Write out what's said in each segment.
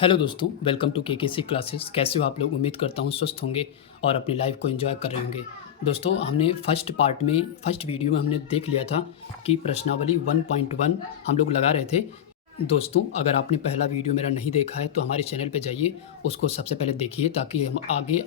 Hello दोस्तों, welcome to KKC classes. कैसे हो आप लोग? उम्मीद करता हूँ स्वस्थ होंगे और अपनी लाइफ को एंजॉय कर रहे होंगे। दोस्तों, हमने फर्स्ट वीडियो में हमने देख लिया था कि प्रश्नावली 1.1 हम लोग लगा रहे थे। दोस्तों, अगर आपने पहला वीडियो मेरा नहीं देखा है तो हमारे चैनल पे जाइए, उसको सबसे पहले देखिए ताकि हम आगे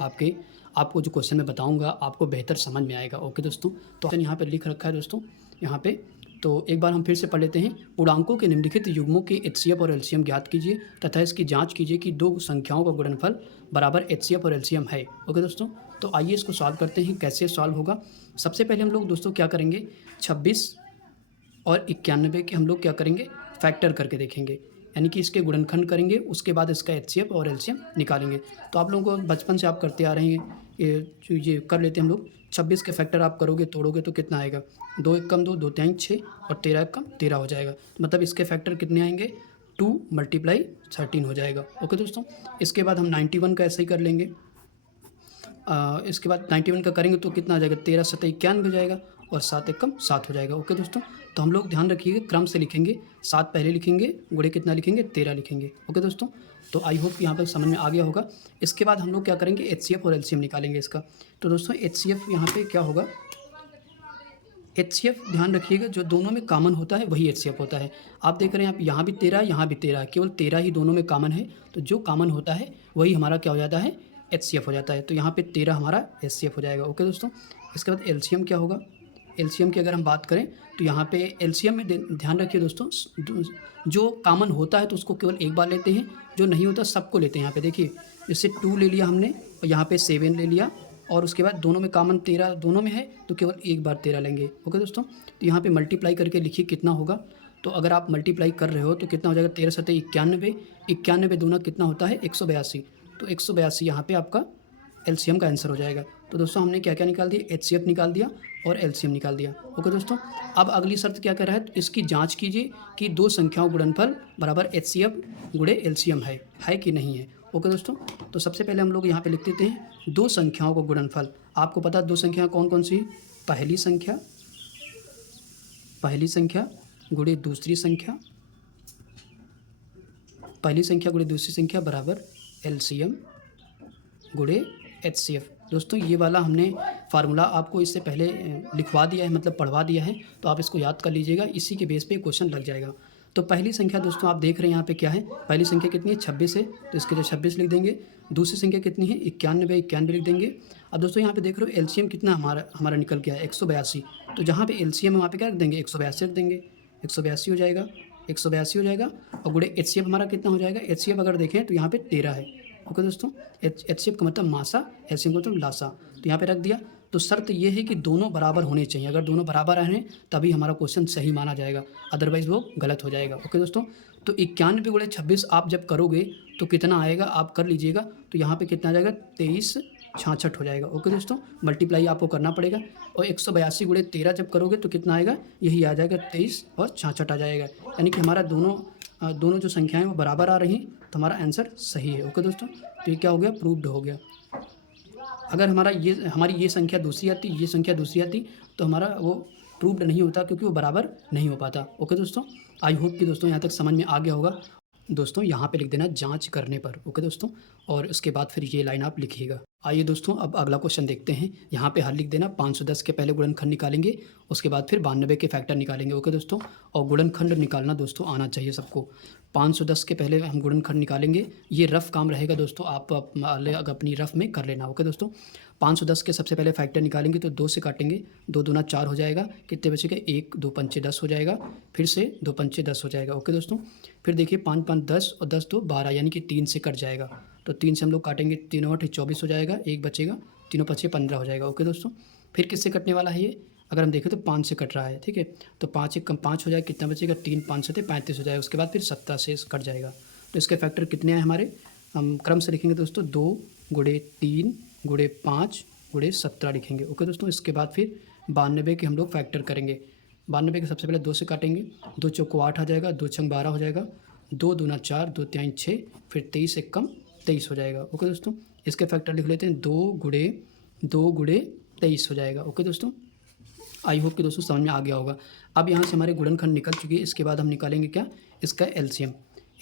आपको जो क्वेश्चन मैं बताऊँगा आपको बेहतर समझ में आएगा। ओके दोस्तों, तो यहाँ पे लिख रखा है दोस्तों, यहाँ पे तो एक बार हम फिर से पढ़ लेते हैं। पूर्णांकों के निम्नलिखित युग्मों के एचसीएफ और एलसीएम ज्ञात कीजिए तथा इसकी जांच कीजिए कि दो संख्याओं का गुणनफल बराबर एचसीएफ और एलसीएम है। ओके दोस्तों, तो आइए इसको सॉल्व करते हैं। कैसे सॉल्व होगा? सबसे पहले हम लोग दोस्तों क्या करेंगे, 26 और 91 के हम लोग क्या करेंगे, फैक्टर करके देखेंगे, यानी कि इसके गुणनखंड करेंगे, उसके बाद इसका एचसीएफ और एलसीएम निकालेंगे। तो आप लोगों को बचपन से आप करते आ रहे हैं, ये कर लेते हैं हम लोग। 26 के फैक्टर आप करोगे, तोड़ोगे तो कितना आएगा, 2 एक कम 2, 2 तिहाई 6 और 13 एक कम 13 हो जाएगा। तो मतलब इसके फैक्टर कितने आएंगे, 2 × 13 हो जाएगा। ओके दोस्तों, इसके बाद हम 91 का ऐसे ही कर लेंगे। इसके बाद 91 का करेंगे तो कितना आ जाएगा, 13 7 91 हो जाएगा और 7 एक कम 7 हो जाएगा। ओके दोस्तों, तो हम लोग ध्यान रखिएगा, क्रम से लिखेंगे, 7 पहले लिखेंगे, गुणे कितना लिखेंगे, 13 लिखेंगे। ओके दोस्तों, तो आई होप यहाँ पर समझ में आ गया होगा। इसके बाद हम लोग क्या करेंगे, एचसीएफ और एलसीएम निकालेंगे इसका। तो दोस्तों एचसीएफ यहाँ पे क्या होगा, एचसीएफ ध्यान रखिएगा, जो दोनों में कॉमन होता है वही एचसीएफ होता है। आप देख रहे हैं, आप यहाँ भी 13 यहाँ भी 13, केवल 13 ही दोनों में कॉमन है, तो जो कॉमन होता है वही हमारा क्या हो जाता है, एचसीएफ हो जाता है। तो यहाँ पे 13 हमारा एचसीएफ हो जाएगा। ओके दोस्तों, इसके बाद एलसीएम क्या होगा, एलसीएम की अगर हम बात करें तो यहाँ पे एलसीएम में ध्यान रखिए दोस्तों, जो कॉमन होता है तो उसको केवल एक बार लेते हैं, जो नहीं होता सबको लेते हैं। यहाँ पे देखिए, जैसे 2 ले लिया हमने और यहाँ पे 7 ले लिया, और उसके बाद दोनों में कॉमन 13 दोनों में है तो केवल एक बार 13 लेंगे। ओके दोस्तों, तो यहाँ पे मल्टीप्लाई करके लिखिए कितना होगा। तो अगर आप मल्टीप्लाई कर रहे हो तो कितना हो जाएगा, 13 7 91, 91 दूना कितना होता है, 182। तो 182 यहाँ पे आपका एलसीएम का आंसर हो जाएगा। तो दोस्तों हमने क्या क्या निकाल दिया, एचसीएफ निकाल दिया और एलसीएम निकाल दिया। ओके दोस्तों, अब अगली शर्त क्या कर रहा है, इसकी जांच कीजिए कि दो संख्याओं गुणनफल बराबर एचसीएफ गुणे एलसीएम है कि नहीं है। ओके दोस्तों, तो सबसे पहले हम लोग यहाँ पे लिख देते हैं दो संख्याओं को गुणनफल। आपको पता है दो संख्याएं कौन कौन सी, पहली संख्या गुणे दूसरी संख्या, पहली संख्या गुणे दूसरी संख्या बराबर एलसीएम गुणे एचसीएफ। दोस्तों ये वाला हमने फार्मूला आपको इससे पहले लिखवा दिया है, मतलब पढ़वा दिया है, तो आप इसको याद कर लीजिएगा, इसी के बेस पे क्वेश्चन लग जाएगा। तो पहली संख्या दोस्तों आप देख रहे हैं यहाँ पे क्या है, पहली संख्या कितनी है, 26 है, तो इसके लिए 26 लिख देंगे। दूसरी संख्या कितनी है, 91, 91 लिख देंगे। अब दोस्तों यहाँ पे देख रहे हो एलसीएम कितना हमारा निकल गया है, 182। तो जहाँ पे एलसीएम है वहाँ पे क्या रख देंगे, 182 रख देंगे, 182 हो जाएगा, 182 हो जाएगा। और गुणे एचसीएफ हमारा कितना हो जाएगा, एचसीएफ अगर देखें तो यहाँ पे 13 है। ओके दोस्तों, एचसीएफ का मतलब मासा, एलसीएम का मतलब लासा, तो यहाँ पे रख दिया। तो शर्त ये है कि दोनों बराबर होने चाहिए, अगर दोनों बराबर रहें तभी हमारा क्वेश्चन सही माना जाएगा, अदरवाइज वो गलत हो जाएगा। ओके दोस्तों, तो 91 गुणे 26 आप जब करोगे तो कितना आएगा, आप कर लीजिएगा। तो यहाँ पे कितना आ जाएगा, 2366 हो जाएगा। ओके दोस्तों, मल्टीप्लाई आपको करना पड़ेगा। और 182 गुणे 13 जब करोगे तो कितना आएगा, यही आ जाएगा, 23 और 66 आ जाएगा। यानी कि हमारा दोनों जो संख्याएं वो बराबर आ रही, तो हमारा आंसर सही है। ओके दोस्तों, तो ये क्या हो गया, प्रूव्ड हो गया। अगर हमारी ये संख्या दूसरी आती, ये संख्या दूसरी आती, तो हमारा वो प्रूव्ड नहीं होता, क्योंकि वो बराबर नहीं हो पाता। ओके दोस्तों, आई होप कि दोस्तों यहाँ तक समझ में आ गया होगा। दोस्तों यहाँ पे लिख देना जांच करने पर। ओके दोस्तों, और उसके बाद फिर ये लाइन आप लिखिएगा। आइए दोस्तों अब अगला क्वेश्चन देखते हैं। यहाँ पे हल लिख देना, 510 के पहले गुणनखंड निकालेंगे, उसके बाद फिर 92 के फैक्टर निकालेंगे। ओके दोस्तों, और गुणनखंड निकालना दोस्तों आना चाहिए सबको। 510 के पहले हम गुणनखंड निकालेंगे, ये रफ काम रहेगा दोस्तों, आप अपनी रफ में कर लेना। ओके दोस्तों, 510 के सबसे पहले फैक्टर निकालेंगे तो 2 से काटेंगे, 2 दूना 4 हो जाएगा, कितने बचेगा, 1 2 पंचे 10 हो जाएगा, फिर से 2 पंचे 10 हो जाएगा। ओके दोस्तों, फिर देखिए 5 5 10 और 10 2 12, यानी कि 3 से कट जाएगा, तो 3 से हम लोग काटेंगे, 3 8 24 हो जाएगा, 1 बचेगा, 3 5 15 हो जाएगा। ओके दोस्तों, फिर किससे कटने वाला है ये, अगर हम देखें तो 5 से कट रहा है, ठीक है, तो 5 1 कम 5 हो जाएगा, कितना बचेगा, 3 5 7 35 हो जाएगा। उसके बाद फिर 17 से कट जाएगा। तो इसके फैक्टर कितने हैं हमारे, हम क्रम से लिखेंगे दोस्तों, 2 गुणे 3 गुणे 5 गुणे 17 लिखेंगे। ओके दोस्तों, इसके बाद फिर 92 के हम लोग फैक्टर करेंगे। 92 के सबसे पहले 2 से काटेंगे, 2 चौको 8 आ जाएगा, 2 छंग 12 हो जाएगा, 2 दूना 4, 2 तिहाई 6, फिर 23 एक कम 23 हो जाएगा। ओके दोस्तों, इसके फैक्टर लिख लेते हैं, 2 गुणे 23 हो जाएगा। ओके दोस्तों, आई होप कि दोस्तों समझ में आ गया होगा। अब यहाँ से हमारे गुणनखंड निकल चुकी है, इसके बाद हम निकालेंगे क्या, इसका एलसीएम।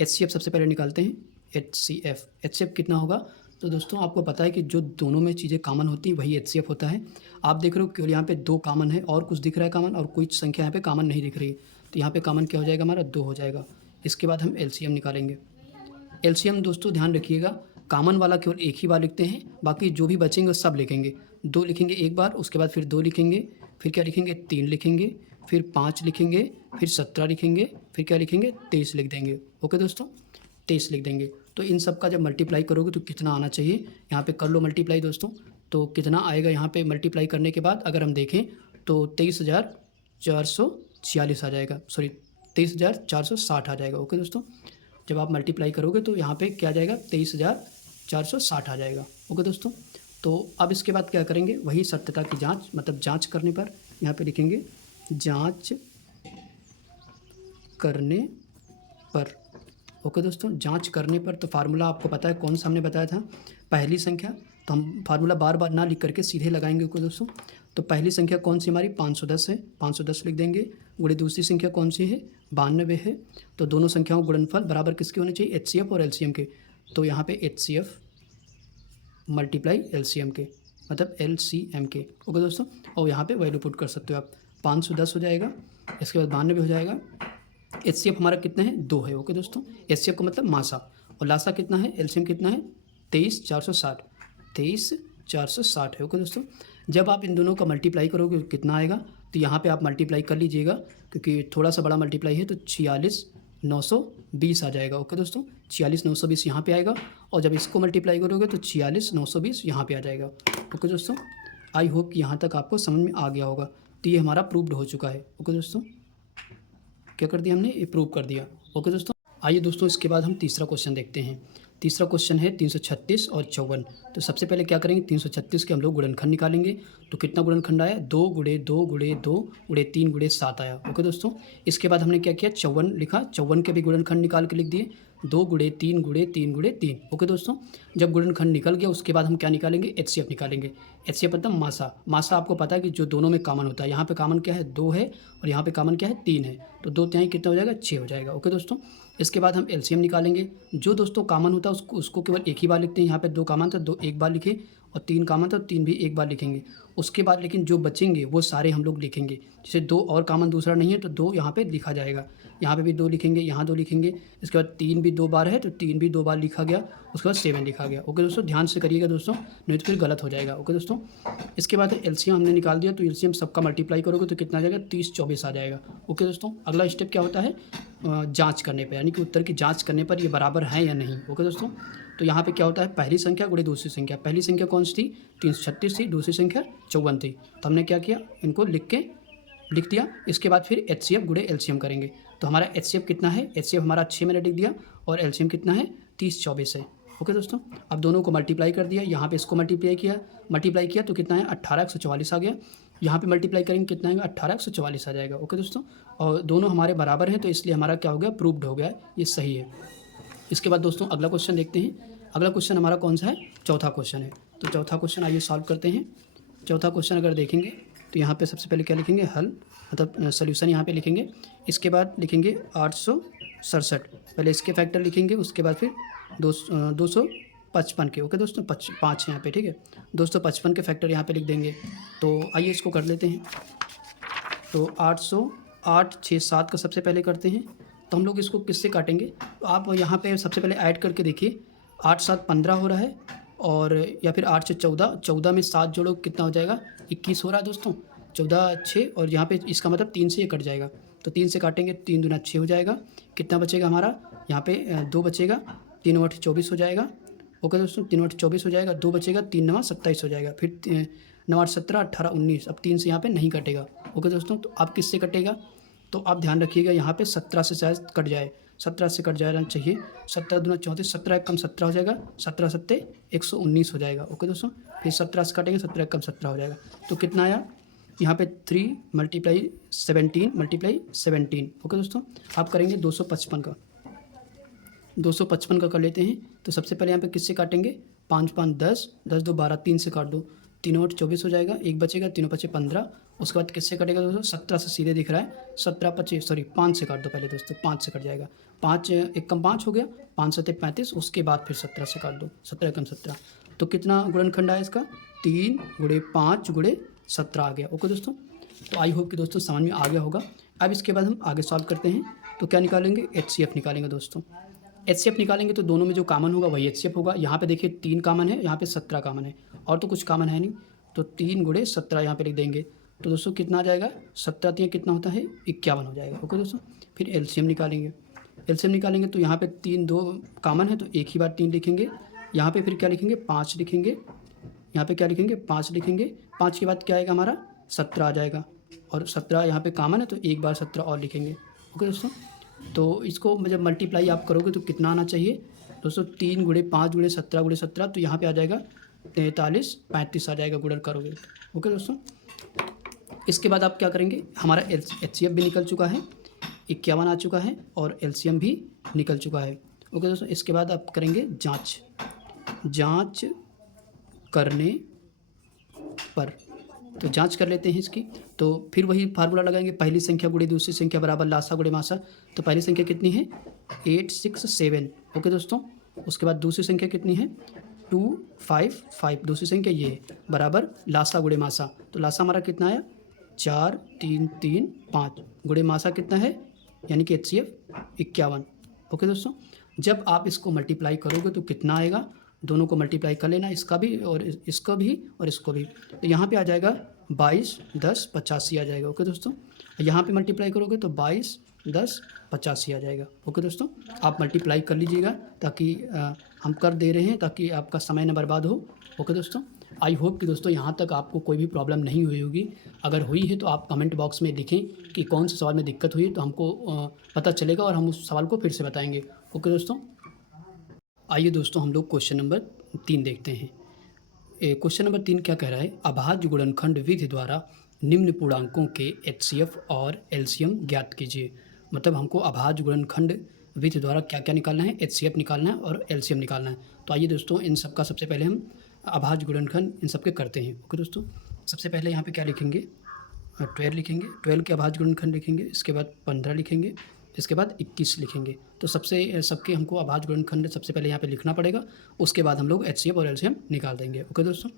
एचसीएफ सबसे पहले निकालते हैं, HCF कितना होगा? तो दोस्तों आपको पता है कि जो दोनों में चीज़ें कॉमन होती हैं वही HCF होता है। आप देख रहे हो केवल यहाँ पे 2 कॉमन है और कुछ दिख रहा है कॉमन और कोई संख्या यहाँ पे कॉमन नहीं दिख रही है। तो यहाँ पे कॉमन क्या हो जाएगा हमारा? 2 हो जाएगा। इसके बाद हम LCM निकालेंगे। LCM दोस्तों ध्यान रखिएगा, कॉमन वाला केवल एक ही बार लिखते हैं, बाकी जो भी बचेंगे वो सब लिखेंगे। 2 लिखेंगे एक बार, उसके बाद फिर 2 लिखेंगे, फिर क्या लिखेंगे? 3 लिखेंगे, फिर 5 लिखेंगे, फिर 17 लिखेंगे, फिर क्या लिखेंगे? 23 लिख देंगे। ओके दोस्तों, 23 लिख देंगे। तो इन सब का जब मल्टीप्लाई करोगे तो कितना आना चाहिए? यहाँ पे कर लो मल्टीप्लाई दोस्तों। तो कितना आएगा यहाँ पे मल्टीप्लाई करने के बाद अगर हम देखें तो 23,446 आ जाएगा, सॉरी 23,460 आ जाएगा। ओके दोस्तों, जब आप मल्टीप्लाई करोगे तो यहाँ पे क्या आ जाएगा? 23,460 आ जाएगा। ओके दोस्तों, तो अब इसके बाद क्या करेंगे? वही सत्यता की जांच, मतलब जांच करने पर यहाँ पे लिखेंगे जांच करने पर। ओके दोस्तों, जांच करने पर तो फार्मूला आपको पता है कौन सा हमने बताया था? पहली संख्या। तो हम फार्मूला बार बार ना लिख करके सीधे लगाएंगे। ओके दोस्तों, तो पहली संख्या कौन सी हमारी? 510 है, 510 लिख देंगे। गुणे दूसरी संख्या कौन सी है? 92 है। तो दोनों संख्याओं गुणनफल बराबर किसके होने चाहिए? HCF और LCM के। तो यहाँ पे HCF मल्टीप्लाई LCM के, मतलब LCM के। ओके दोस्तों, और यहाँ पे वैल्यू पुट कर सकते हो आप। 510 हो जाएगा, इसके बाद 92 हो जाएगा। HCF हमारा कितना है? 2 है। ओके दोस्तों, HCF का मतलब मासा, और लासा कितना है? LCM कितना है? 23,460, 23,460 है। ओके दोस्तों, जब आप इन दोनों का मल्टीप्लाई करोगे तो कितना आएगा? तो यहाँ पे आप मल्टीप्लाई कर लीजिएगा, क्योंकि थोड़ा सा बड़ा मल्टीप्लाई है, तो 46,920 आ जाएगा। ओके दोस्तों, 46,920 यहाँ पे आएगा, और जब इसको मल्टीप्लाई करोगे तो 46,920 यहाँ पे आ जाएगा। ओके दोस्तों, आई होप कि यहाँ तक आपको समझ में आ गया होगा। तो ये हमारा प्रूव्ड हो चुका है। ओके दोस्तों, क्या कर दिया हमने? ये प्रूव कर दिया। ओके दोस्तों, आइए दोस्तों इसके बाद हम तीसरा क्वेश्चन देखते हैं। तीसरा क्वेश्चन है 336 और 54। तो सबसे पहले क्या करेंगे? 336 के हम लोग गुणनखंड निकालेंगे। तो कितना गुणनखंड आया? 2 गुणे 2 गुणे 2 गुणे 3 गुणे 7 आया। ओके दोस्तों, इसके बाद हमने क्या किया? 54 लिखा, 54 के भी गुणनखंड निकाल के लिख दिए। 2 गुणे 3 गुणे 3 गुणे 3। ओके दोस्तों, जब गुणनखंड निकल गया उसके बाद हम क्या निकालेंगे? HCF निकालेंगे। HCF मतलब मासा। मासा आपको पता है कि जो दोनों में कॉमन होता है। यहाँ पे कॉमन क्या है? 2 है, और यहाँ पे कॉमन क्या है? 3 है। तो 2 तिहाई कितना हो जाएगा? 6 हो जाएगा। ओके दोस्तों, इसके बाद हम LCM निकालेंगे। जो दोस्तों कॉमन होता है उसको केवल एक ही बार लिखते हैं। यहाँ पे 2 कॉमन था, 2 एक बार लिखे, और 3 कॉमन था, 3 भी एक बार लिखेंगे। उसके बाद लेकिन जो बचेंगे वो सारे हम लोग लिखेंगे। जैसे 2 और कॉमन दूसरा नहीं है तो 2 यहाँ पे लिखा जाएगा, यहाँ पे भी 2 लिखेंगे, यहाँ 2 लिखेंगे। इसके बाद 3 भी 2 बार है तो 3 भी 2 बार लिखा गया। उसके बाद 7 लिखा गया। ओके दोस्तों, ध्यान से करिएगा दोस्तों, नहीं तो फिर गलत हो जाएगा। ओके दोस्तों, इसके बाद LCM हमने निकाल दिया। तो LCM सबका मल्टीप्लाई करोगे तो कितना आ जाएगा? 30-24 आ जाएगा। ओके दोस्तों, अगला स्टेप क्या होता है? जांच करने पर, यानी कि उत्तर की जांच करने पर ये बराबर है या नहीं। ओके दोस्तों, तो यहाँ पे क्या होता है? पहली संख्या गुणे दूसरी संख्या। पहली संख्या कौन सी थी? 336 थी, दूसरी संख्या 54 थी। तो हमने क्या किया? इनको लिख दिया। इसके बाद फिर HCF गुणे LCM करेंगे। तो हमारा HCF कितना है? HCF हमारा 6 मैंने लिख दिया, और LCM कितना है? 30-24 है। ओके दोस्तों, अब दोनों को मल्टीप्लाई कर दिया। यहाँ पे इसको मल्टीप्लाई किया तो कितना है? 18,144 आ गया। यहाँ पे मल्टीप्लाई करेंगे कितना आएगा? 18,144 आ जाएगा। ओके दोस्तों, और दोनों हमारे बराबर हैं, तो इसलिए हमारा क्या हो गया? प्रूव्ड हो गया, ये सही है। इसके बाद दोस्तों अगला क्वेश्चन देखते हैं। अगला क्वेश्चन हमारा कौन सा है? चौथा क्वेश्चन है। तो चौथा क्वेश्चन आइए सॉल्व करते हैं। चौथा क्वेश्चन अगर देखेंगे तो यहाँ पे सबसे पहले क्या लिखेंगे? हल, मतलब सोल्यूशन यहाँ पे लिखेंगे। इसके बाद लिखेंगे 867, पहले इसके फैक्टर लिखेंगे, उसके बाद फिर 255 के। ओके दोस्तों, 5 यहाँ पे, ठीक है। 255 के फैक्टर यहाँ पे लिख देंगे। तो आइए इसको कर लेते हैं। तो 808, 6, 7 का सबसे पहले करते हैं। तो हम लोग इसको किससे काटेंगे? तो आप यहाँ पे सबसे पहले ऐड करके देखिए। 8 7 15 हो रहा है, और या फिर 8 से 14, 14 में 7 जोड़ो कितना हो जाएगा? 21 हो रहा है दोस्तों। 14 6, और यहाँ पे इसका मतलब 3 से ये कट जाएगा। तो 3 से काटेंगे, 3 दूना 6 हो जाएगा। कितना बचेगा हमारा? यहाँ पे 2 बचेगा, 3 8 24 हो जाएगा। ओके दोस्तों, 3 8 24 हो जाएगा, 2 बचेगा, 3 9 27 हो जाएगा। फिर 9 8 17 18 19। अब 3 से यहाँ पे नहीं कटेगा। ओके दोस्तों, तो अब किससे कटेगा? तो आप ध्यान रखिएगा, यहाँ पे 17 से शायद कट जाए, 17 से कट जाना चाहिए। 17 दूना 34, 17 कम 17 हो जाएगा, 17 सत्ते 119 हो जाएगा। ओके दोस्तों, फिर 17 से काटेंगे, 17 कम 17 हो जाएगा। तो कितना आया? यहाँ पे 3 × 17 ओके दोस्तों, आप करेंगे 255 का, 255 का कर लेते हैं। तो सबसे पहले यहाँ पे किससे काटेंगे? 5 5 10, 10 2 12, 3 से काट दो, तीनों 24 हो जाएगा, एक बचेगा, तीनों बचे 15। उसके बाद किससे कटेगा दोस्तों? 17 से सीधे दिख रहा है, 17 25 सॉरी 5 से काट दो पहले दोस्तों, 5 से कट जाएगा। 5 एक कम 5 हो गया, 5 सत्ते 35, उसके बाद फिर 17 से काट दो, 17 कम 17। तो कितना गुणनखंड आया इसका? 3 गुणे 5 गुणे 17 आ गया। ओके दोस्तों, तो आई होप कि दोस्तों समझ में आ गया होगा। अब इसके बाद हम आगे सॉल्व करते हैं। तो क्या निकालेंगे? HCF निकालेंगे दोस्तों। HCF निकालेंगे तो दोनों में जो कॉमन होगा वही HCF होगा। यहाँ पे देखिए 3 कॉमन है, यहाँ पे 17 कॉमन है, और तो कुछ कॉमन है नहीं। तो 3 गुणे 17 यहाँ पे लिख देंगे। तो दोस्तों कितना आ जाएगा? 17 3 कितना होता है? 51 हो जाएगा। ओके दोस्तों, फिर LCM निकालेंगे। LCM निकालेंगे तो यहाँ पे 3 2 कॉमन है, तो एक ही बार 3 लिखेंगे। यहाँ पे फिर क्या लिखेंगे? 5 लिखेंगे। यहाँ पे क्या लिखेंगे? 5 लिखेंगे। 5 के बाद क्या आएगा हमारा? 17 आ जाएगा, और 17 यहाँ पे कॉमन है तो एक बार 17 और लिखेंगे। ओके दोस्तों, तो इसको जब मल्टीप्लाई आप करोगे तो कितना आना चाहिए दोस्तों? 3 गुणे 5 गुणे 17 गुणे 17, तो यहाँ पे आ जाएगा 43 35 आ जाएगा गुणन करोगे। ओके दोस्तों, इसके बाद आप क्या करेंगे? हमारा HCF भी निकल चुका है, 51 आ चुका है, और LCM भी निकल चुका है। ओके दोस्तों, इसके बाद आप करेंगे जांच करने पर। तो जांच कर लेते हैं इसकी। तो फिर वही फार्मूला लगाएंगे, पहली संख्या गुणे दूसरी संख्या बराबर लासा गुणे मासा। तो पहली संख्या कितनी है? 867। ओके दोस्तों, उसके बाद दूसरी संख्या कितनी है? 255। दूसरी संख्या ये बराबर लासा गुणे मासा। तो लासा हमारा कितना आया? 4 3 3 5 गुणे मासा कितना है, यानी कि HCF 51। ओके दोस्तों, जब आप इसको मल्टीप्लाई करोगे तो कितना आएगा? दोनों को मल्टीप्लाई कर लेना, इसका भी और इसको भी और इसको भी। तो यहाँ पे आ जाएगा 22 10 85 आ जाएगा। ओके दोस्तों, यहाँ पे मल्टीप्लाई करोगे तो 22 10 85 आ जाएगा। ओके दोस्तों, आप मल्टीप्लाई कर लीजिएगा, ताकि हम कर दे रहे हैं ताकि आपका समय न बर्बाद हो। ओके दोस्तों, आई होप कि दोस्तों यहाँ तक आपको कोई भी प्रॉब्लम नहीं हुई होगी। अगर हुई है तो आप कमेंट बॉक्स में लिखें कि कौन से सवाल में दिक्कत हुई, तो हमको पता चलेगा और हम उस सवाल को फिर से बताएंगे। ओके दोस्तों, आइए दोस्तों हम लोग क्वेश्चन नंबर 3 देखते हैं। क्वेश्चन नंबर 3 क्या कह रहा है? अभाज्य गुणनखंड विधि द्वारा निम्न पूर्णांकों के HCF और LCM ज्ञात कीजिए। मतलब हमको अभाज्य गुणनखंड विधि द्वारा क्या क्या निकालना है? HCF निकालना है और LCM निकालना है। तो आइए दोस्तों इन सब का सबसे पहले हम अभाज्य गुणनखंड इन सब के करते हैं। ओके दोस्तों, सबसे पहले यहाँ पे क्या लिखेंगे? 12 लिखेंगे, 12 के अभाज्य गुणनखंड लिखेंगे। इसके बाद 15 लिखेंगे, इसके बाद 21 लिखेंगे। तो सबके हमको अभाज्य गुणनखंड सबसे पहले यहाँ पे लिखना पड़ेगा, उसके बाद हम लोग HCF और LCM निकाल देंगे। ओके दोस्तों,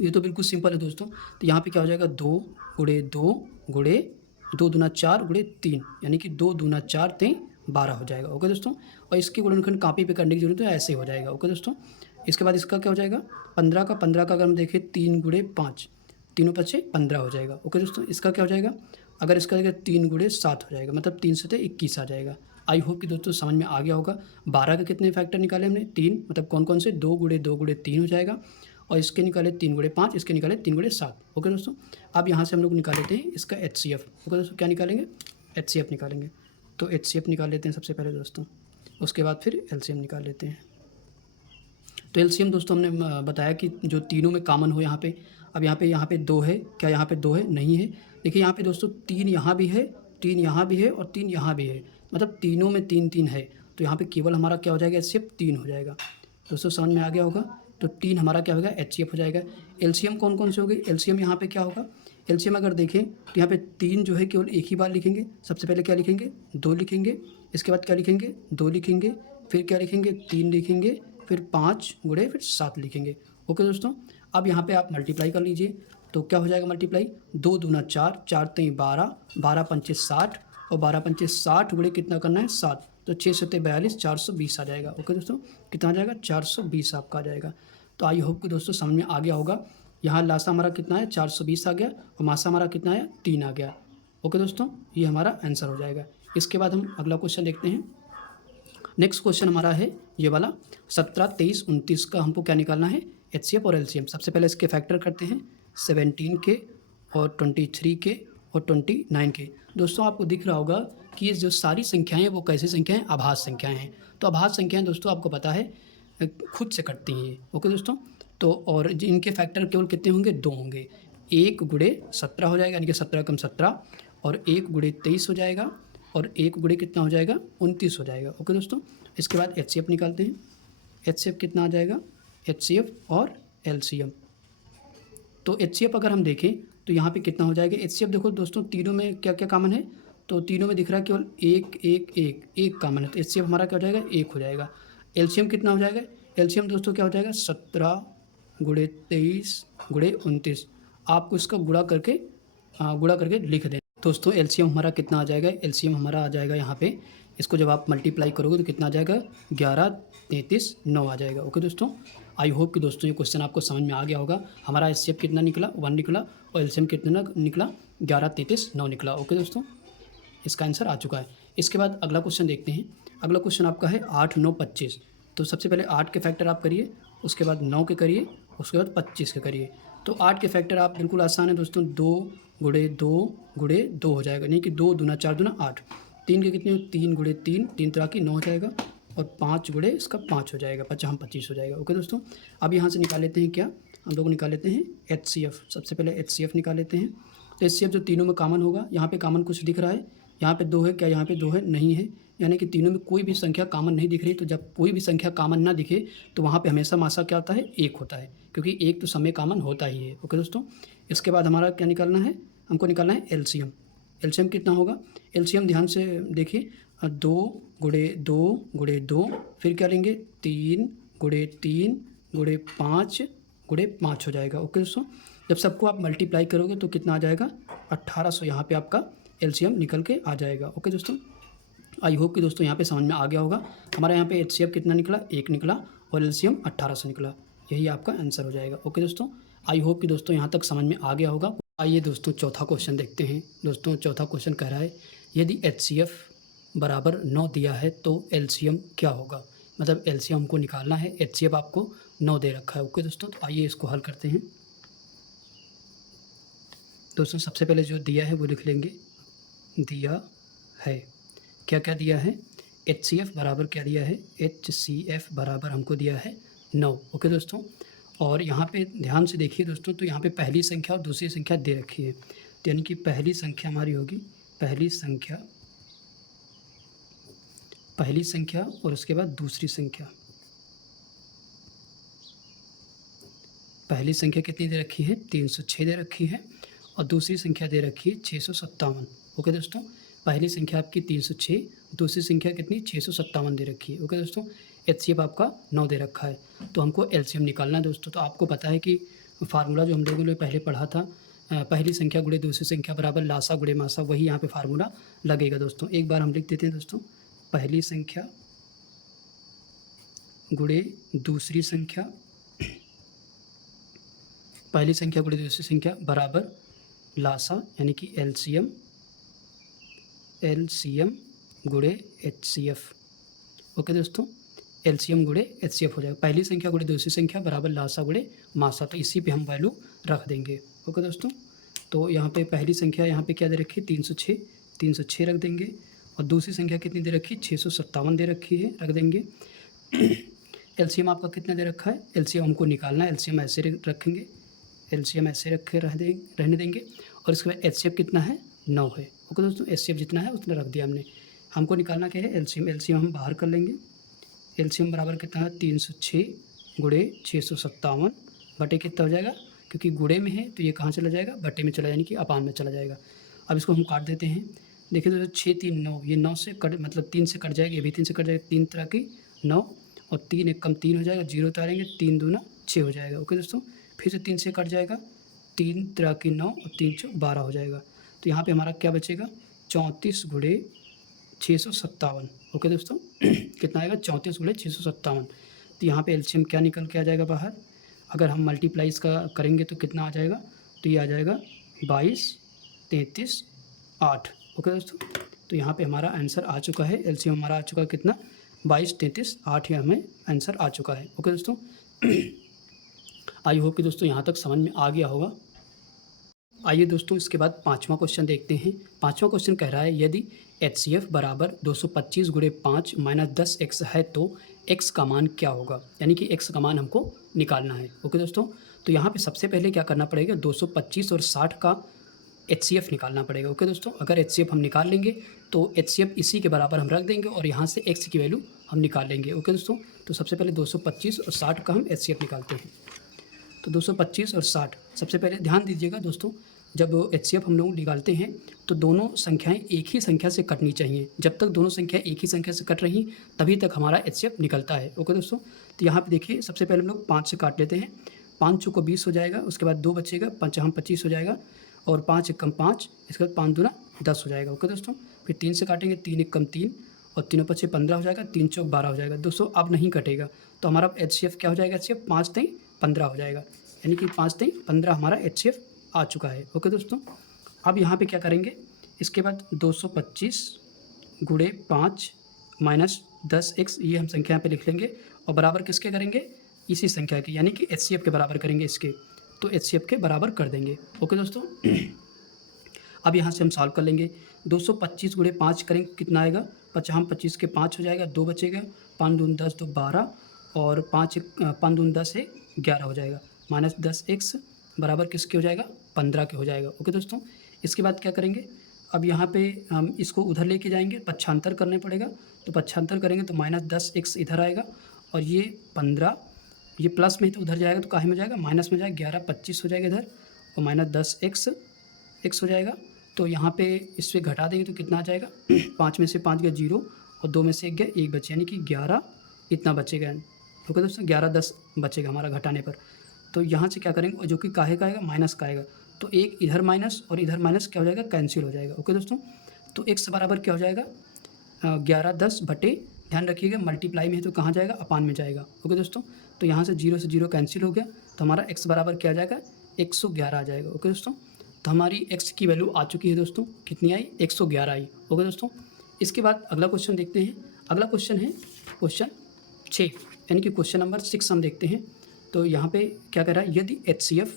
ये तो बिल्कुल सिंपल है दोस्तों। तो यहाँ पे क्या हो जाएगा? 2 गुणे 2 गुणे 2 दूना 4 गुणे 3, यानी कि 2 दूना 4 3 12 हो जाएगा। ओके दोस्तों, और इसकी गुणनखंड कॉपी पे करने की जरूरत है, ऐसे हो जाएगा। ओके दोस्तों, इसके बाद इसका क्या हो जाएगा? 15 का अगर हम देखें 3 गुणे 5, तीनों 5 15 हो जाएगा। ओके दोस्तों, इसका क्या हो जाएगा? अगर इसका जगह 3 गुणे 7 हो जाएगा, मतलब 3 से 21 आ जाएगा। आई होप कि दोस्तों समझ में आ गया होगा। 12 के कितने फैक्टर निकाले हमने? 3, मतलब कौन कौन से? 2 गुणे 2 गुणे 3 हो जाएगा, और इसके निकाले 3 गुणे 5, इसके निकाले 3 गुणे 7। ओके दोस्तों, अब यहाँ से हम लोग निकाल लेते हैं इसका HCF। ओके दोस्तों, क्या निकालेंगे? HCF निकालेंगे। तो HCF निकाल लेते हैं सबसे पहले दोस्तों, उसके बाद फिर LCM निकाल लेते हैं। तो LCM दोस्तों हमने बताया कि जो तीनों में कॉमन हो यहाँ पे। अब यहाँ पे 2 है, क्या यहाँ पे 2 है? नहीं है। देखिए यहाँ पे दोस्तों 3 यहाँ भी है, 3 यहाँ भी है, और 3 यहाँ भी है, मतलब तीनों में 3 3 है। तो यहाँ पे केवल हमारा क्या हो जाएगा? HCF 3 हो जाएगा। दोस्तों समझ में आ गया होगा। तो 3 हमारा क्या होगा? HCF हो जाएगा। LCM कौन कौन से हो गए? LCM यहाँ पे क्या होगा? LCM अगर देखें तो यहाँ पे 3 जो है केवल एक ही बार लिखेंगे। सबसे पहले क्या लिखेंगे? 2 लिखेंगे, इसके बाद क्या लिखेंगे? 2 लिखेंगे, फिर क्या लिखेंगे? 3 लिखेंगे, फिर 5 गुणे फिर 7 लिखेंगे। ओके दोस्तों, अब यहाँ पे आप मल्टीप्लाई कर लीजिए। तो क्या हो जाएगा मल्टीप्लाई? 2 दूना 4, 4 3 12, 12 पंचे 60, और 12 पंचे 60 गुणे कितना करना है? 7। तो 6 7 42, 420 आ जाएगा। ओके दोस्तों, कितना आ जाएगा? 420 आपका आ जाएगा। तो आई होप कि दोस्तों समझ में आ गया होगा। यहाँ लासा हमारा कितना है? 420 आ गया, और मासा हमारा कितना है? 3 आ गया। ओके दोस्तों, ये हमारा आंसर हो जाएगा। इसके बाद हम अगला क्वेश्चन देखते हैं। नेक्स्ट क्वेश्चन हमारा है ये वाला, 17 23 29 का हमको क्या निकालना है? HCF और LCM। सबसे पहले इसके फैक्टर करते हैं, 17 के और 23 के और 29 के। दोस्तों आपको दिख रहा होगा कि ये जो सारी संख्याएं हैं वो कैसी संख्याएं? आभाज्य संख्याएं हैं। तो आभाज्य संख्याएं दोस्तों आपको पता है खुद से कटती हैं। ओके दोस्तों, तो और इनके फैक्टर केवल कितने होंगे? 2 होंगे। 1 गुणे 17 हो जाएगा, यानी कि 17 कम 17, और 1 गुणे 23 हो जाएगा, और 1 गुणे कितना हो जाएगा? 29 हो जाएगा। ओके दोस्तों, इसके बाद HCF निकालते हैं। HCF कितना आ जाएगा? HCF और LCM। तो HCF अगर हम देखें तो यहाँ पे कितना हो जाएगा। HCF देखो दोस्तों तीनों में क्या क्या कॉमन है, तो तीनों में दिख रहा है केवल एक एक एक एक कॉमन है, तो HCF हमारा क्या हो जाएगा, एक हो जाएगा। LCM कितना हो जाएगा, LCM दोस्तों क्या हो जाएगा 17 गुणे 23 गुणे 29। आपको इसका गुणा करके लिख दें दोस्तों। LCM हमारा कितना आ जाएगा, LCM हमारा आ जाएगा यहाँ पे, इसको जब आप मल्टीप्लाई करोगे तो कितना आ जाएगा 11 33 9 आ जाएगा। ओके दोस्तों, आई होप कि दोस्तों ये क्वेश्चन आपको समझ में आ गया होगा। हमारा HCF कितना निकला 1 निकला और LCM कितना निकला 11 33 9 निकला। ओके दोस्तों, इसका आंसर आ चुका है। इसके बाद अगला क्वेश्चन देखते हैं। अगला क्वेश्चन आपका है 8 9 25। तो सबसे पहले 8 के फैक्टर आप करिए, उसके बाद 9 के करिए, उसके बाद 25 के करिए। तो 8 के फैक्टर आप बिल्कुल आसान है दोस्तों, 2 गुणे 2 गुणे 2 हो जाएगा, नहीं कि 2 दूना 4 दूना 8। 3 के कितने 3 गुणे 3 3 तरह की 9 हो जाएगा, और 5 गुणे इसका 5 हो जाएगा, 5 25 हो जाएगा। ओके दोस्तों, अब यहाँ से निकाल लेते हैं क्या, हम लोग निकाल लेते हैं HCF। सबसे पहले HCF निकाल लेते हैं। तो HCF जो तीनों में कॉमन होगा, यहाँ पे कॉमन कुछ दिख रहा है, यहाँ पे 2 है, क्या यहाँ पे 2 है, नहीं है, यानी कि तीनों में कोई भी संख्या कॉमन नहीं दिख रही। तो जब कोई भी संख्या कॉमन ना दिखे तो वहाँ पे हमेशा मासा क्या होता है, एक होता है, क्योंकि एक तो समय कॉमन होता ही है। ओके दोस्तों, इसके बाद हमारा क्या निकालना है, हमको निकालना है LCM। LCM कितना होगा, LCM ध्यान से देखिए, 2 गुणे 2 गुणे 2, फिर क्या लेंगे 3 गुणे 3 गुणे 5 गुणे 5 हो जाएगा। ओके दोस्तों, जब सबको आप मल्टीप्लाई करोगे तो कितना आ जाएगा 1800, यहाँ पे आपका LCM निकल के आ जाएगा। ओके दोस्तों, आई होप कि दोस्तों यहाँ पे समझ में आ गया होगा। हमारा यहाँ पे HCF कितना निकला, 1 निकला, और LCM 1800 निकला, यही आपका आंसर हो जाएगा। ओके दोस्तों, आई होप कि दोस्तों यहाँ तक समझ में आ गया होगा। आइए दोस्तों चौथा क्वेश्चन देखते हैं। दोस्तों चौथा क्वेश्चन कह रहा है यदि HCF बराबर 9 दिया है तो LCM क्या होगा। मतलब LCM हमको निकालना है, HCF आपको 9 दे रखा है। ओके दोस्तों, तो आइए इसको हल करते हैं। दोस्तों सबसे पहले जो दिया है वो लिख लेंगे, दिया है, क्या क्या दिया है, HCF बराबर क्या दिया है, HCF बराबर हमको दिया है 9। ओके दोस्तों, और यहाँ पे ध्यान से देखिए दोस्तों, तो यहाँ पे पहली संख्या और दूसरी संख्या दे रखी है, तो यानी कि पहली संख्या हमारी होगी पहली संख्या और उसके बाद दूसरी संख्या। पहली संख्या कितनी दे रखी है, 306 दे रखी है, और दूसरी संख्या दे रखी है 657। ओके दोस्तों, पहली संख्या आपकी 306, दूसरी संख्या कितनी 657 दे रखी है। ओके दोस्तों, HCF आपका 9 दे रखा है, तो हमको LCM निकालना है दोस्तों। तो आपको पता है कि फार्मूला जो हम लोगों ने पहले पढ़ा था, पहली संख्या गुणे दूसरी संख्या बराबर लासा गुणे मासा, वही यहाँ पे फार्मूला लगेगा दोस्तों। एक बार हम लिख देते हैं दोस्तों, पहली संख्या गुणे दूसरी संख्या, पहली संख्या गुणे दूसरी संख्या बराबर लासा यानी कि LCM गुणे HCF। ओके दोस्तों, LCM गुणे HCF हो जाएगा, पहली संख्या गुणे दूसरी संख्या बराबर लासा गुणे मासा, तो इसी पे हम वैल्यू रख देंगे। ओके दोस्तों, तो यहाँ पे पहली संख्या यहाँ पे क्या दे रखी है 306 रख देंगे, और दूसरी संख्या कितनी दे रखी है 657 दे रखी है, रख देंगे। LCM आपका कितना दे रखा है, LCM हमको निकालना है, LCM ऐसे रखेंगे, LCM ऐसे रहने देंगे, और इसके बाद HCF कितना है 9 है। ओके दोस्तों, HCF जितना है उतना रख दिया हमने। हमको निकालना क्या है LCM हम बाहर कर लेंगे। LCM बराबर कितना है 306 गुणे 657 बटे कितना हो जाएगा, क्योंकि गुणे में है तो ये कहाँ चला जाएगा, बटे में चला, यानी कि अपान में चला जाएगा। अब इसको हम काट देते हैं। देखिए दोस्तों 6 3 9, ये 9 से कट, मतलब 3 से कट जाएगी, ये भी 3 से कट जाएगा, 3 तरह की 9, और 3 एक कम 3 हो जाएगा, 0 उतारेंगे, 3 दूना 6 हो जाएगा। ओके दोस्तों, फिर से 3 से कट जाएगा, 3 तरह की 9 और 3 चौक 12 हो जाएगा। तो यहाँ पे हमारा क्या बचेगा 34 गुणे 657। ओके दोस्तों, कितना आएगा 34 गुणे 657। तो यहाँ पे LCM क्या निकल के आ जाएगा बाहर, अगर हम मल्टीप्लाई इसका करेंगे तो कितना आ जाएगा, तो ये आ जाएगा 22 33 8। ओके दोस्तों, तो यहाँ पे हमारा आंसर आ चुका है, LCM हमारा आ चुका है कितना 22 33 8, ये हमें आंसर आ चुका है। ओके दोस्तों, आई होप कि दोस्तों यहाँ तक समझ में आ गया होगा। आइए दोस्तों इसके बाद पाँचवा क्वेश्चन देखते हैं। पाँचवा क्वेश्चन कह रहा है यदि HCF बराबर 225 गुणे 5 माइनस 10x है तो x का मान क्या होगा, यानी कि x का मान हमको निकालना है। ओके दोस्तों, तो यहाँ पे सबसे पहले क्या करना पड़ेगा, 225 और 60 का HCF निकालना पड़ेगा। ओके दोस्तों, अगर HCF हम निकाल लेंगे तो HCF इसी के बराबर हम रख देंगे और यहाँ से x की वैल्यू हम निकाल लेंगे। ओके दोस्तों, तो सबसे पहले 225 और 60 का हम HCF निकालते हैं। तो 225 और 60। सबसे पहले ध्यान दीजिएगा दोस्तों, जब एचसीएफ हम लोग निकालते हैं तो दोनों संख्याएं एक ही संख्या से कटनी चाहिए। जब तक दोनों संख्या एक ही संख्या से कट रही तभी तक हमारा एचसीएफ निकलता है। ओके दोस्तों, तो यहाँ पे देखिए सबसे पहले हम लोग 5 से काट लेते हैं। 5 चौको 20 हो जाएगा, उसके बाद 2 बचेगा, 5 हम 25 हो जाएगा, और 5 एक कम 5, इसके बाद 5 दूना 10 हो जाएगा। ओके दोस्तों, फिर 3 से काटेंगे, 3 एक कम 3, और 3 5 15 हो जाएगा, 3 चौक 12 हो जाएगा। दोस्तों अब नहीं कटेगा, तो हमारा एचसीएफ क्या हो जाएगा, एचसीएफ 5 3 15 हो जाएगा, यानी कि 5 3 15 हमारा एचसीएफ आ चुका है। ओके दोस्तों, अब यहाँ पे क्या करेंगे, इसके बाद 225 गुणे 5 माइनस 10x, ये हम संख्या यहाँ पे लिख लेंगे, और बराबर किसके करेंगे, इसी संख्या के, यानी कि एचसीएफ के बराबर करेंगे इसके, तो एचसीएफ के बराबर कर देंगे। ओके दोस्तों, अब यहाँ से हम सॉल्व कर लेंगे। 225 गुणे 5 करेंगे, कितना आएगा, 25 के 5 हो जाएगा, 2 बचेगा, 5 दून 10 2 12, और 5 दून 10 है 11 हो जाएगा, माइनस 10x बराबर किसके हो जाएगा, 15 के हो जाएगा। ओके दोस्तों, इसके बाद क्या करेंगे, अब यहाँ पे हम इसको उधर लेके जाएंगे, पक्षांतर करने पड़ेगा, तो पक्षांतर करेंगे तो माइनस 10x इधर आएगा, और ये 15, ये प्लस में तो उधर जाएगा तो काहे में जाएगा, माइनस में जाएगा, 11 25 हो जाएगा इधर, और माइनस 10x हो जाएगा। तो यहाँ पे इससे घटा देंगे तो कितना आ जाएगा, 5 में से 5 गया 0, और 2 में से 1 गया 1 बचे, यानी कि 11 इतना बचेगा। ओके दोस्तों, 11 10 बचेगा हमारा घटाने पर। तो यहाँ से क्या करेंगे, जो कि काहे का आएगा, माइनस का आएगा, तो एक इधर माइनस और इधर माइनस क्या हो जाएगा, कैंसिल हो जाएगा। ओके दोस्तों, तो x बराबर क्या हो जाएगा, 11 10 बटे, ध्यान रखिएगा मल्टीप्लाई में है तो कहाँ जाएगा, अपान में जाएगा। ओके दोस्तों, तो यहाँ से 0 से 0 कैंसिल हो गया, तो हमारा x बराबर क्या आ जाएगा, 111 आ जाएगा। ओके दोस्तों, तो हमारी x की वैल्यू आ चुकी है दोस्तों, कितनी आई, 111 आई। ओके दोस्तों, इसके बाद अगला क्वेश्चन देखते हैं। अगला क्वेश्चन है क्वेश्चन 6, यानी कि क्वेश्चन नंबर 6 हम देखते हैं। तो यहाँ पे क्या कह रहा है, यदि HCF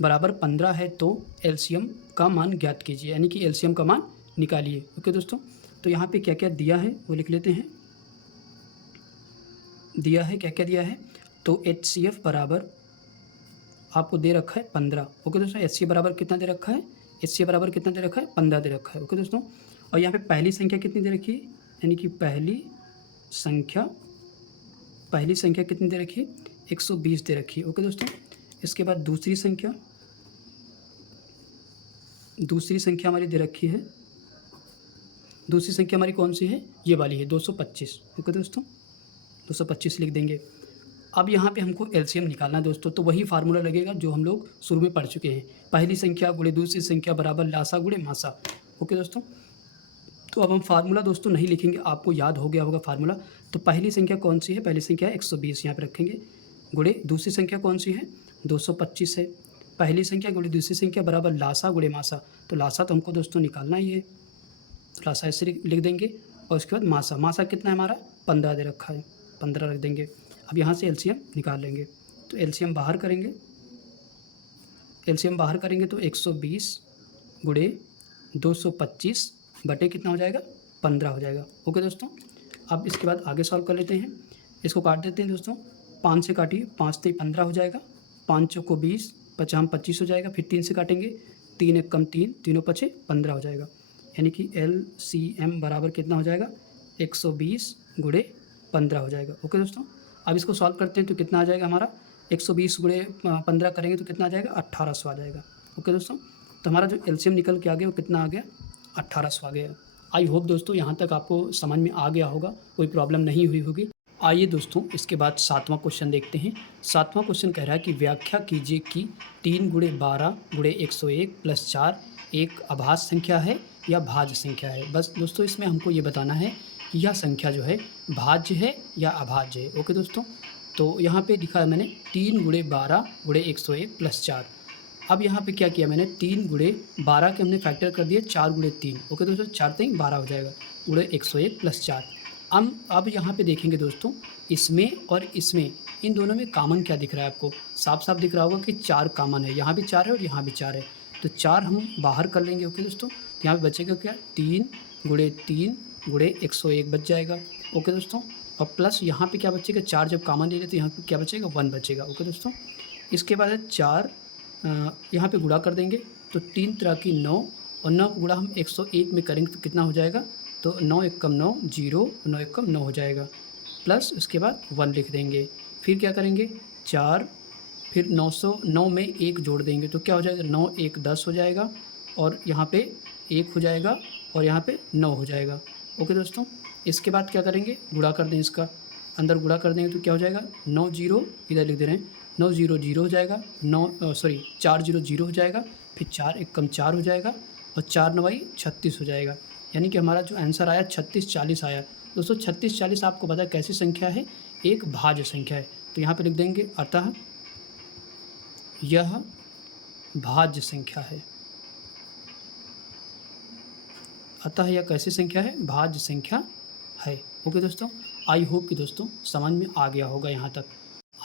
बराबर 15 है तो LCM का मान ज्ञात कीजिए, यानी कि LCM का मान निकालिए। ओके दोस्तों, तो यहाँ पे क्या क्या दिया है वो लिख लेते हैं। दिया है, क्या क्या दिया है, तो HCF बराबर आपको दे रखा है 15। ओके दोस्तों, HCF बराबर कितना दे रखा है, HCF बराबर कितना दे रखा है, 15 दे रखा है। ओके दोस्तों, और यहाँ पे पहली संख्या कितनी दे रखी है, यानी कि पहली संख्या कितनी दे रखी है, 120 दे रखी है। ओके दोस्तों, इसके बाद दूसरी संख्या हमारी दे रखी है, दूसरी संख्या हमारी कौन सी है, ये वाली है 225। ओके दोस्तों, 225 लिख देंगे। अब यहाँ पे हमको एलसीएम निकालना है दोस्तों, तो वही फार्मूला लगेगा जो हम लोग शुरू में पढ़ चुके हैं, पहली संख्या गुणे दूसरी संख्या बराबर लासा गुणे मासा। ओके दोस्तों, तो अब हम फार्मूला दोस्तों नहीं लिखेंगे, आपको याद हो गया होगा फार्मूला। तो पहली संख्या कौन सी है, पहली संख्या 120 यहाँ पे रखेंगे, गुणे दूसरी संख्या कौन सी है, 225 है। पहली संख्या गुणे दूसरी संख्या बराबर लासा गुणे मासा, तो लासा तो हमको दोस्तों निकालना ही है, तो लासा ऐसे लिख देंगे, और उसके बाद मासा कितना है हमारा, 15 दे रखा है, 15 रख देंगे। अब यहाँ से एलसीएम निकाल लेंगे, तो एलसीएम बाहर करेंगे, तो 120 गुणे 225 बटे कितना हो जाएगा, 15 हो जाएगा। ओके दोस्तों, अब इसके बाद आगे सॉल्व कर लेते हैं, इसको काट देते हैं दोस्तों, 5 से काटिए, 5 3 15 हो जाएगा, 5 चौको 20, 50 25 हो जाएगा, फिर 3 से काटेंगे, 3 एक कम 3, तीनों 5 15 हो जाएगा, यानी कि LCM बराबर कितना हो जाएगा, 120 गुणे 15 हो जाएगा। ओके दोस्तों, अब इसको सॉल्व करते हैं तो कितना आ जाएगा हमारा, 120 गुणे 15 करेंगे तो कितना आ जाएगा, 1800 आ जाएगा। ओके दोस्तों, तो हमारा जो एलसीएम निकल के आ गया वो कितना आ गया, 1800 आ गया। आई होप दोस्तों यहाँ तक आपको समझ में आ गया होगा, कोई प्रॉब्लम नहीं हुई होगी। आइए दोस्तों इसके बाद 7वां क्वेश्चन देखते हैं। 7वां क्वेश्चन कह रहा है कि व्याख्या कीजिए कि 3 गुणे 12 गुणे 101 प्लस 4 एक अभाज्य संख्या है या भाज्य संख्या है। बस दोस्तों इसमें हमको ये बताना है कि यह संख्या जो है भाज्य है या अभाज्य है। ओके दोस्तों, तो यहाँ पे लिखा है मैंने 3 गुणे 12 गुणे 101 प्लस 4। अब यहाँ पे क्या किया मैंने, 3 गुणे 12 के हमने फैक्टर कर दिया 4 गुणे 3। ओके दोस्तों, 4 3 12 हो जाएगा, गुणे 101 प्लस 4। अब यहाँ पे देखेंगे दोस्तों, इसमें और इसमें इन दोनों में कॉमन क्या दिख रहा है आपको, साफ साफ दिख रहा होगा कि 4 कॉमन है, यहाँ भी 4 है और यहाँ भी 4 है, तो 4 हम बाहर कर लेंगे। ओके दोस्तों, तो यहाँ पे बचेगा क्या, 3 गुणे 101 बच जाएगा। ओके दोस्तों, और प्लस यहाँ पे क्या बचेगा, 4 जब कॉमन ले रहे तो यहाँ पे क्या बचेगा, 1 बचेगा। ओके दोस्तों, इसके बाद है 4 यहाँ पे गुणा कर देंगे, तो 3 तरह की 9, और 9 गुणा हम 101 में करेंगे तो कितना हो जाएगा, तो 9 एक कम 9 0, 9 एक कम 9 हो जाएगा, प्लस उसके बाद 1 लिख देंगे। फिर क्या करेंगे, 4 फिर 909 में 1 जोड़ देंगे तो क्या हो जाएगा, 9 1 10 हो जाएगा, और यहाँ पे 1 हो जाएगा, और यहाँ पे 9 हो जाएगा। ओके दोस्तों, इसके बाद क्या करेंगे, गुणा कर दें इसका, अंदर गुणा कर देंगे तो क्या हो जाएगा, 9 जीरो इधर लिख दे रहे हैं, 9 जीरो जीरो हो जाएगा, 4 जीरो जीरो हो जाएगा, फिर 4 एक कम 4 हो जाएगा, और 4 नवाई 36 हो जाएगा। यानी कि हमारा जो आंसर आया 36 40 आया। दोस्तों 36 40 आपको पता है कैसी संख्या है, एक भाज्य संख्या है। तो यहाँ पे लिख देंगे अतः यह भाज्य संख्या है। अतः यह कैसी संख्या है, भाज्य संख्या है। ओके दोस्तों, आई होप कि दोस्तों समझ में आ गया होगा यहाँ तक।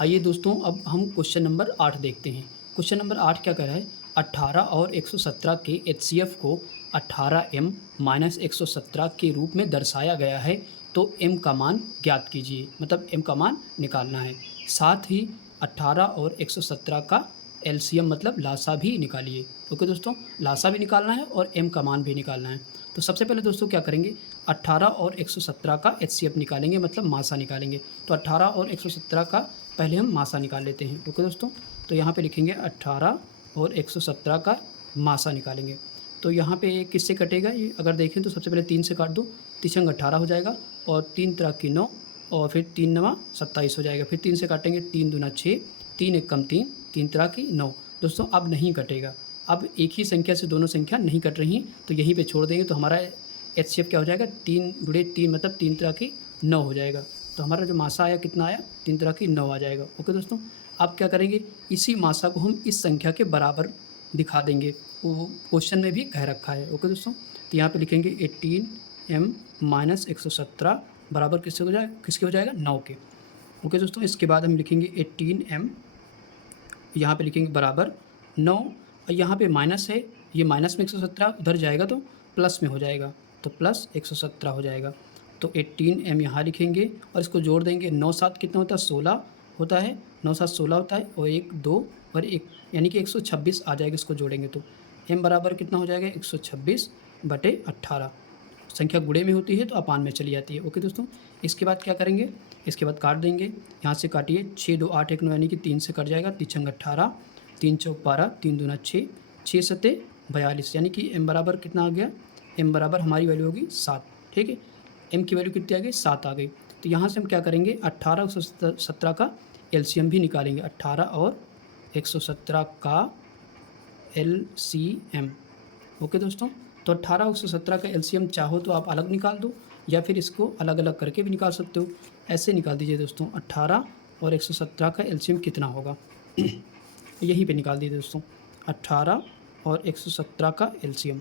आइए दोस्तों अब हम क्वेश्चन नंबर 8 देखते हैं। क्वेश्चन नंबर 8 क्या कह रहा है, 18 और 117 के HCF को 18m - 117 के रूप में दर्शाया गया है, तो m का मान ज्ञात कीजिए, मतलब m का मान निकालना है। साथ ही 18 और 117 का LCM मतलब लासा भी निकालिए। ओके दोस्तों, लासा भी निकालना है और m का मान भी निकालना है। तो सबसे पहले दोस्तों क्या करेंगे, 18 और 117 का HCF निकालेंगे, मतलब मासा निकालेंगे। तो 18 और 117 का पहले हम मासा निकाल लेते हैं। ओके दोस्तों, तो यहाँ पे लिखेंगे 18 और 117 का मासा निकालेंगे। तो यहाँ पे किससे कटेगा ये, अगर देखें तो सबसे पहले 3 से काट दो, 3 18 हो जाएगा, और 3 त्रा की 9, और फिर 3 नवा 27 हो जाएगा। फिर 3 से काटेंगे, 3 दूना 6, 3 एक कम 3, 3 त्रा की 9। दोस्तों अब नहीं कटेगा, अब एक ही संख्या से दोनों संख्या नहीं कट रही, तो यहीं पे छोड़ देंगे। तो हमारा HCF क्या हो जाएगा, 3 गुणे 3 मतलब 3 त्रा की 9 हो जाएगा। तो हमारा जो मासा आया कितना आया, 3 त्रा की 9 आ जाएगा। ओके दोस्तों, अब क्या करेंगे, इसी मासा को हम इस संख्या के बराबर दिखा देंगे, वो क्वेश्चन में भी कह रखा है। ओके दोस्तों, तो यहाँ पे लिखेंगे 18m - 117 बराबर किसके हो जाएगा 9 के। ओके दोस्तों, इसके बाद हम लिखेंगे 18m, यहाँ पे लिखेंगे बराबर 9, और यहाँ पे माइनस है, ये माइनस में 117 उधर जाएगा तो प्लस में हो जाएगा, तो प्लस 117 हो जाएगा। तो 18m यहाँ लिखेंगे और इसको जोड़ देंगे, 9 7 कितना होता है, 16 होता है, 9 7 16 होता है, और 1 2 और 1 यानी कि 126 आ जाएगा। इसको जोड़ेंगे तो m बराबर कितना हो जाएगा, 126/18। संख्या गुणे में होती है तो अपान में चली जाती है। ओके दोस्तों, इसके बाद क्या करेंगे, इसके बाद काट देंगे, यहाँ से काटिए, 6 2 8 1 9 यानी कि 3 से कट जाएगा, 3 छंग 18, 3 चौक 12, 3 दूना 6, 6 सत्ते 42, यानी कि m बराबर कितना आ गया, m बराबर हमारी वैल्यू होगी 7। ठीक है, m की वैल्यू कितनी आ गई, 7 आ गई। तो यहाँ से हम क्या करेंगे, 18 और 117 का LCM भी निकालेंगे, 18 और 117 का LCM। ओके दोस्तों, तो 18 और 117 का LCM चाहो तो आप अलग निकाल दो, या फिर इसको अलग अलग करके भी निकाल सकते हो। ऐसे निकाल दीजिए दोस्तों, 18 और 117 का LCM कितना होगा यहीं पे निकाल दीजिए दोस्तों, 18 और 117 का LCM।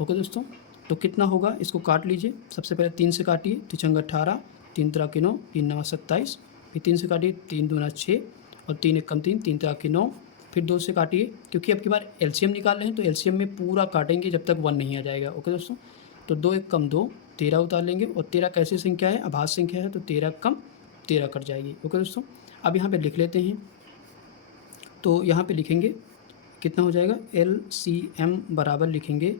ओके दोस्तों, तो कितना होगा, इसको काट लीजिए। सबसे पहले 3 से काटिए, 3 18, 3 त्रा की 9, 3 9 27, फिर 3 से काटिए, 3 दूना 6, और 3 एक कम 3, 3 त्रा की 9, फिर 2 से काटिए, क्योंकि अब की बार LCM निकाल रहे हैं तो LCM में पूरा काटेंगे जब तक 1 नहीं आ जाएगा। ओके दोस्तों, तो 2 एक कम 2, 13 उतार लेंगे, और 13 कैसी संख्या है, अभाज्य संख्या है, तो 13 कम 13 कट जाएगी। ओके दोस्तों, अब यहाँ पे लिख लेते हैं, तो यहाँ पे लिखेंगे कितना हो जाएगा, LCM बराबर लिखेंगे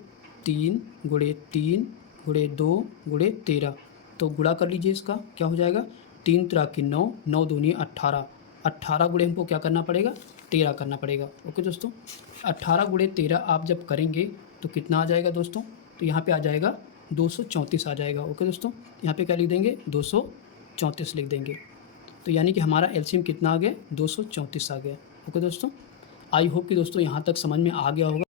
3 गुणे 3 गुणे 2 गुणे 13। तो गुणा कर लीजिए, इसका क्या हो जाएगा, 3 त्रा की 9, 9 दूनी 18, 18 गुणे हमको क्या करना पड़ेगा, 13 करना पड़ेगा। ओके दोस्तों, 18 गुणे 13 आप जब करेंगे तो कितना आ जाएगा दोस्तों, तो यहाँ पे आ जाएगा 234 आ जाएगा। ओके दोस्तों, यहाँ पे क्या लिख देंगे, 234 लिख देंगे। तो यानी कि हमारा LCM कितना आ गया, 234 आ गया। ओके दोस्तों, आई होप कि दोस्तों यहाँ तक समझ में आ गया होगा।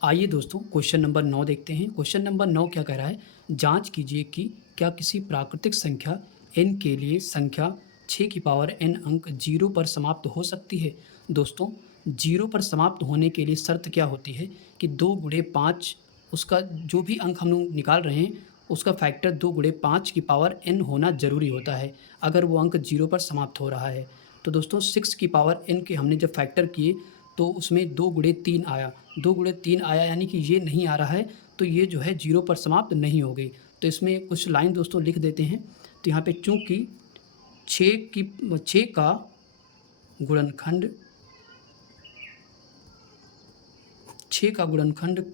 आइए दोस्तों क्वेश्चन नंबर 9 देखते हैं। क्वेश्चन नंबर 9 क्या कह रहा है, जांच कीजिए कि क्या किसी प्राकृतिक संख्या n के लिए संख्या 6 की पावर n अंक 0 पर समाप्त हो सकती है। दोस्तों 0 पर समाप्त होने के लिए शर्त क्या होती है कि 2 गुणे 5, उसका जो भी अंक हम लोग निकाल रहे हैं उसका फैक्टर 2 गुणे 5 की पावर n होना ज़रूरी होता है, अगर वो अंक 0 पर समाप्त हो रहा है। तो दोस्तों 6 की पावर n के हमने जब फैक्टर किए तो उसमें 2 गुणे 3 आया, 2 गुणे 3 आया, यानी कि ये नहीं आ रहा है, तो ये जो है 0 पर समाप्त नहीं हो गई। तो इसमें कुछ लाइन दोस्तों लिख देते हैं। तो यहाँ पे चूँकि 6 का गुणनखंड 6 का गुणनखंड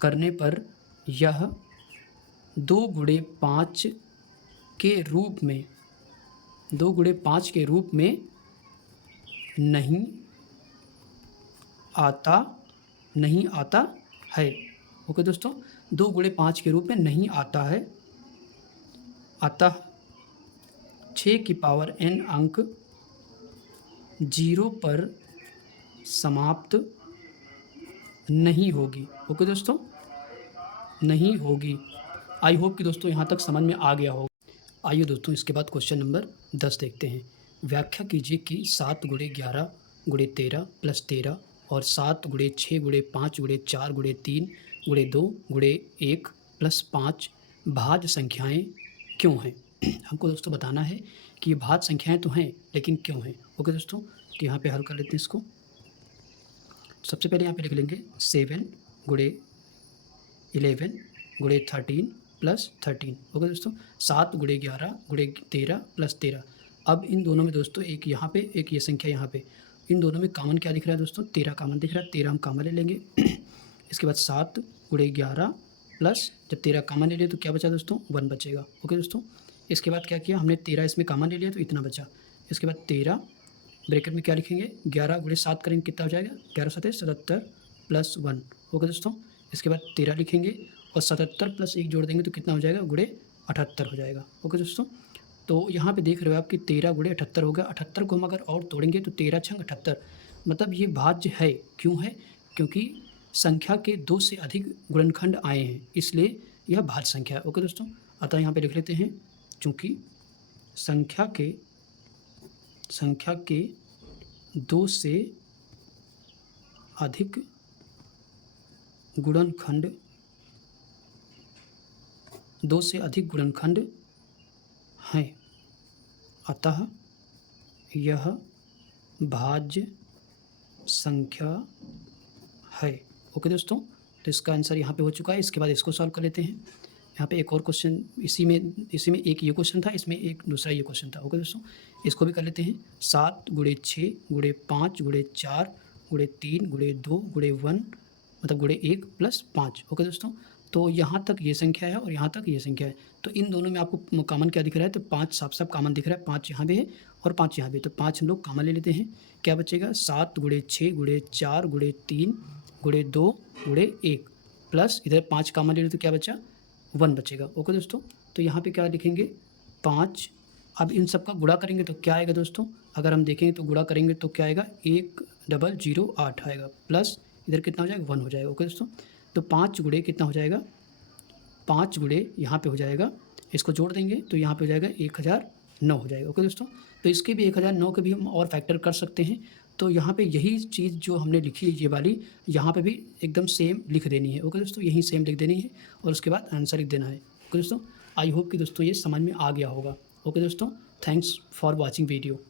करने पर यह 2 गुणे 5 के रूप में 2 गुणे 5 के रूप में नहीं आता है। ओके दोस्तों, 2 गुणे 5 के रूप में नहीं आता है, अतः 6 की पावर n अंक 0 पर समाप्त नहीं होगी। ओके दोस्तों, नहीं होगी। आई होप कि दोस्तों यहाँ तक समझ में आ गया होगा। आइए दोस्तों इसके बाद क्वेश्चन नंबर 10 देखते हैं। व्याख्या कीजिए कि 7 गुणे 11 गुणे 13 प्लस 13 और 7 गुणे 6 गुणे 5 गुणे 4 गुणे 3 गुणे 2 गुणे 1 प्लस 5 भाज्य संख्याएं क्यों हैं। हमको दोस्तों बताना है कि ये भाज्य संख्याएं तो हैं लेकिन क्यों हैं। ओके दोस्तों, तो यहाँ पे हल कर लेते हैं इसको। सबसे पहले यहाँ पे लिख लेंगे 7 गुणे 11 गुणे 13 प्लस 13। ओके दोस्तों, 7 गुणे 11 गुणे 13 प्लस 13। अब इन दोनों में दोस्तों एक यहाँ पे एक ये संख्या यहाँ पे, इन दोनों में कॉमन क्या दिख रहा है दोस्तों, 13 कॉमन दिख रहा है। 13 हम कॉमन ले लेंगे। इसके बाद 7 गुणे 11 प्लस, जब 13 कॉमन ले लिया तो क्या बचा दोस्तों, 1 बचेगा। ओके दोस्तों, इसके बाद क्या किया हमने, 13 इसमें कॉमन ले लिया तो इतना बचा। इसके बाद 13 ब्रैकेट में क्या लिखेंगे, 11 गुणे 7 करेंगे कितना हो जाएगा, 11 7 77 प्लस 1। ओके दोस्तों, इसके बाद 13 लिखेंगे और 77 प्लस 1 जोड़ देंगे तो कितना हो जाएगा, गुणे 78 हो जाएगा। ओके दोस्तों, तो यहाँ पे देख रहे हो आप कि 13 गुणे 78 हो गया। 78 को हम अगर और तोड़ेंगे तो 13 छंग 78, मतलब ये भाज्य है। क्यों है, क्योंकि संख्या के 2 से अधिक गुणनखंड आए हैं, इसलिए यह भाज्य संख्या है। ओके दोस्तों, अतः यहाँ पे लिख लेते हैं, चूँकि संख्या के 2 से अधिक गुणनखंड 2 से अधिक गुणनखंड हैं, अतः यह भाज्य संख्या है। ओके दोस्तों, तो इसका आंसर यहाँ पे हो चुका है। इसके बाद इसको सॉल्व कर लेते हैं। यहाँ पे एक और क्वेश्चन, इसी में एक ये क्वेश्चन था, इसमें एक दूसरा ये क्वेश्चन था। ओके दोस्तों, इसको भी कर लेते हैं। 7 गुणे 6 गुणे 5 गुणे 4 गुणे 3 गुणे 2 गुणे 1, मतलब गुणे 1 प्लस 5। ओके दोस्तों, तो यहाँ तक ये संख्या है और यहाँ तक ये संख्या है, तो इन दोनों में आपको कॉमन क्या दिख रहा है, तो 5 साफ साफ कॉमन दिख रहा है। 5 यहाँ भी है और 5 यहाँ भी, तो 5 हम लोग कॉमन ले लेते हैं। क्या बचेगा, 7 गुणे 6 गुणे 4 गुणे 3 गुणे 2 गुणे 1 प्लस इधर 5 कॉमन ले लेते तो क्या बचा, 1 बचेगा। ओके दोस्तों, तो यहाँ पे क्या लिखेंगे, 5। अब इन सब का गुणा करेंगे तो क्या आएगा दोस्तों, अगर हम देखेंगे तो गुणा करेंगे तो क्या आएगा, 1008 आएगा, प्लस इधर कितना हो जाएगा, 1 हो जाएगा। ओके दोस्तों, तो 5 गुणे कितना हो जाएगा, 5 गुणे यहाँ पे हो जाएगा, इसको जोड़ देंगे तो यहाँ पे हो जाएगा 1009 हो जाएगा। ओके दोस्तों, तो इसके भी 1009 के भी हम और फैक्टर कर सकते हैं। तो यहाँ पे यही चीज़ जो हमने लिखी है ये वाली, यहाँ पे भी एकदम सेम लिख देनी है। ओके दोस्तों, यही सेम लिख देनी है और उसके बाद आंसर लिख देना है। ओके दोस्तों, आई होप कि दोस्तों ये समझ में आ गया होगा। ओके दोस्तों, थैंक्स फॉर वॉचिंग वीडियो।